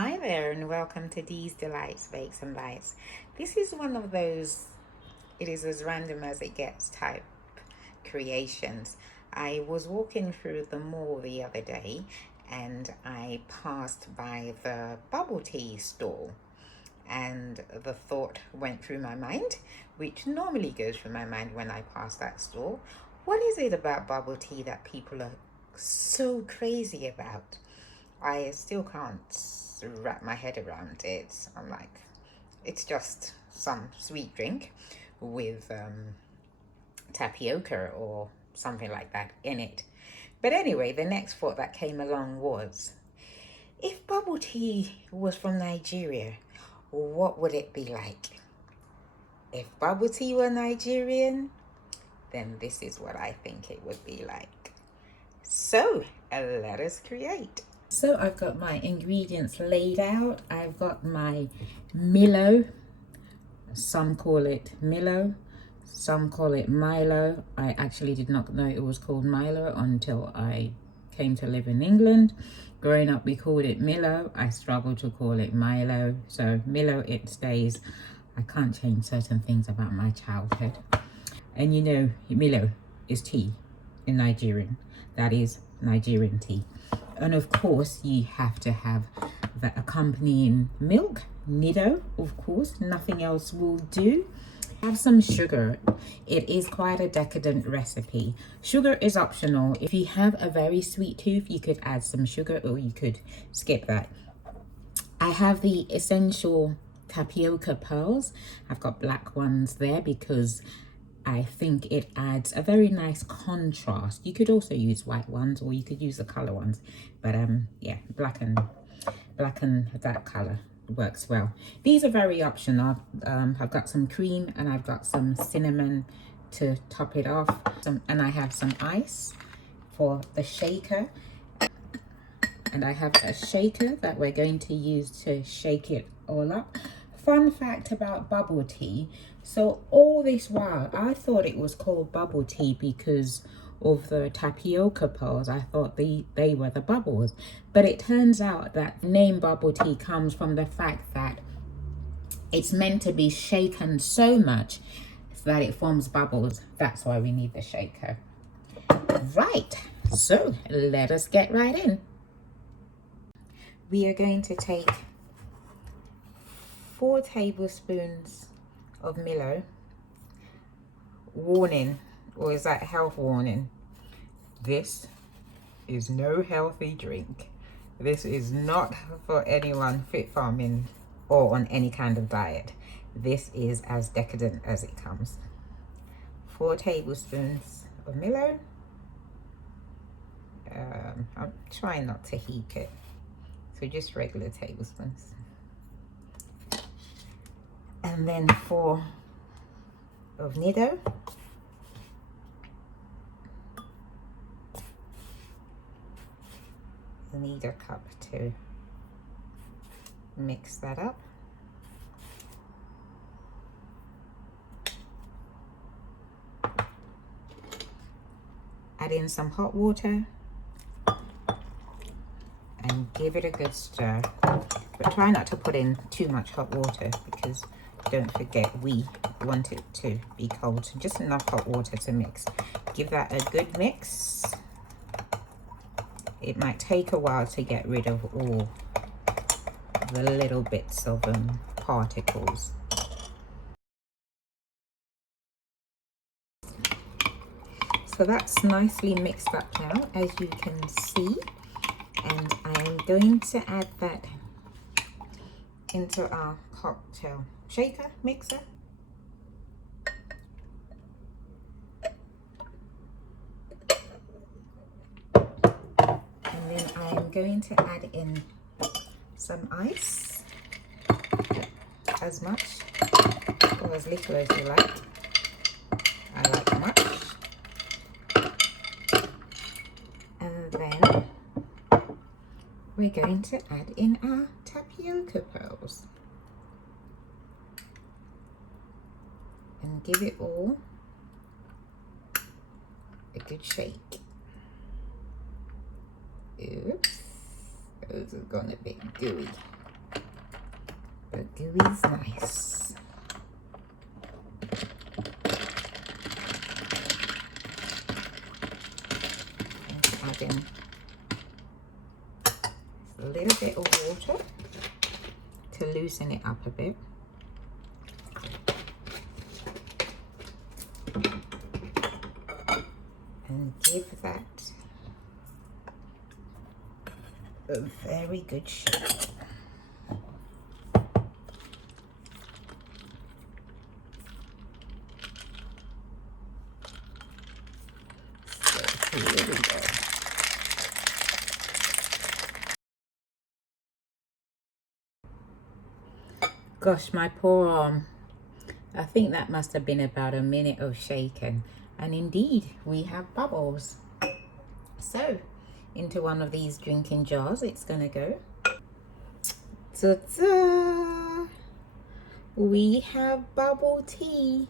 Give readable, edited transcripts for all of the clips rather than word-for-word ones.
Hi there, and welcome to Dee's Delights, Bakes and Bites. This is one of those, it is as random as it gets type creations. I was walking through the mall the other day and I passed by the bubble tea stall, and the thought went through my mind, which normally goes through my mind when I pass that stall. What is it about bubble tea that people are so crazy about? I still can't wrap my head around it. I'm like, it's just some sweet drink with tapioca or something like that in it. But anyway, the next thought that came along was, if bubble tea was from Nigeria, what would it be like? If bubble tea were Nigerian, then this is what I think it would be like. So let us create. So I've got my ingredients laid out. I've got my Milo. Some call it Milo, some call it Milo. I actually did not know it was called Milo until I came to live in England. Growing up, we called it Milo. I struggle to call it Milo. So Milo, it stays. I can't change certain things about my childhood. And you know, Milo is tea in Nigerian. That is Nigerian tea. And of course, you have to have the accompanying milk, Nido, of course. Nothing else will do. Have some sugar. It is quite a decadent recipe. Sugar is optional. If you have a very sweet tooth, you could add some sugar or you could skip that. I have the essential tapioca pearls. I've got black ones there because I think it adds a very nice contrast. You could also use white ones or you could use the color ones, but yeah, black and that color works well. These are very optional. I've got some cream and I've got some cinnamon to top it off, and I have some ice for the shaker, and I have a shaker that we're going to use to shake it all up. Fun fact about bubble tea, so all this while I thought it was called bubble tea because of the tapioca pearls. I thought they were the bubbles, but it turns out that the name bubble tea comes from the fact that it's meant to be shaken so much that it forms bubbles. That's why we need the shaker. Right, so let us get right in. We are going to take 4 tablespoons of Milo. Warning, or is that health warning? This is no healthy drink. This is not for anyone fit farming or on any kind of diet. This is as decadent as it comes. 4 tablespoons of Milo. I'm trying not to heat it, so just regular tablespoons. And then 4 of Nido. You need a cup to mix that up. Add in some hot water and give it a good stir. But try not to put in too much hot water because don't forget we want it to be cold. So just enough hot water to mix. Give that a good mix. It might take a while to get rid of all the little bits of particles. So that's nicely mixed up now, as you can see. And I'm going to add that into our cocktail shaker mixer. And then I'm going to add in some ice, as much or as little as you like. I like much. And then we're going to add in our tapioca pearls and give it all a good shake. Oops, those are gonna be gooey. The gooey is nice. Add in a little bit of water to loosen it up a bit. And give that a very good shake. So here we go. Gosh, my poor arm. I think that must have been about a minute of shaking. And indeed, we have bubbles. So, into one of these drinking jars, it's going to go. Ta-da! We have bubble tea,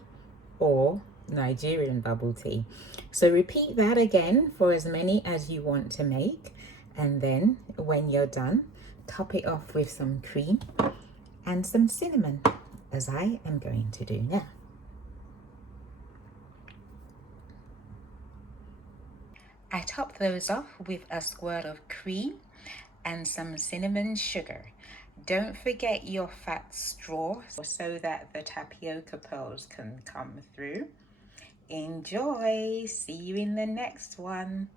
or Nigerian bubble tea. So repeat that again for as many as you want to make. And then when you're done, top it off with some cream and some cinnamon, as I am going to do now. I top those off with a squirt of cream and some cinnamon sugar. Don't forget your fat straw so that the tapioca pearls can come through. Enjoy. See you in the next one.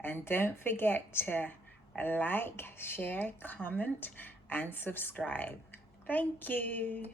And don't forget to like, share, comment, and subscribe. Thank you.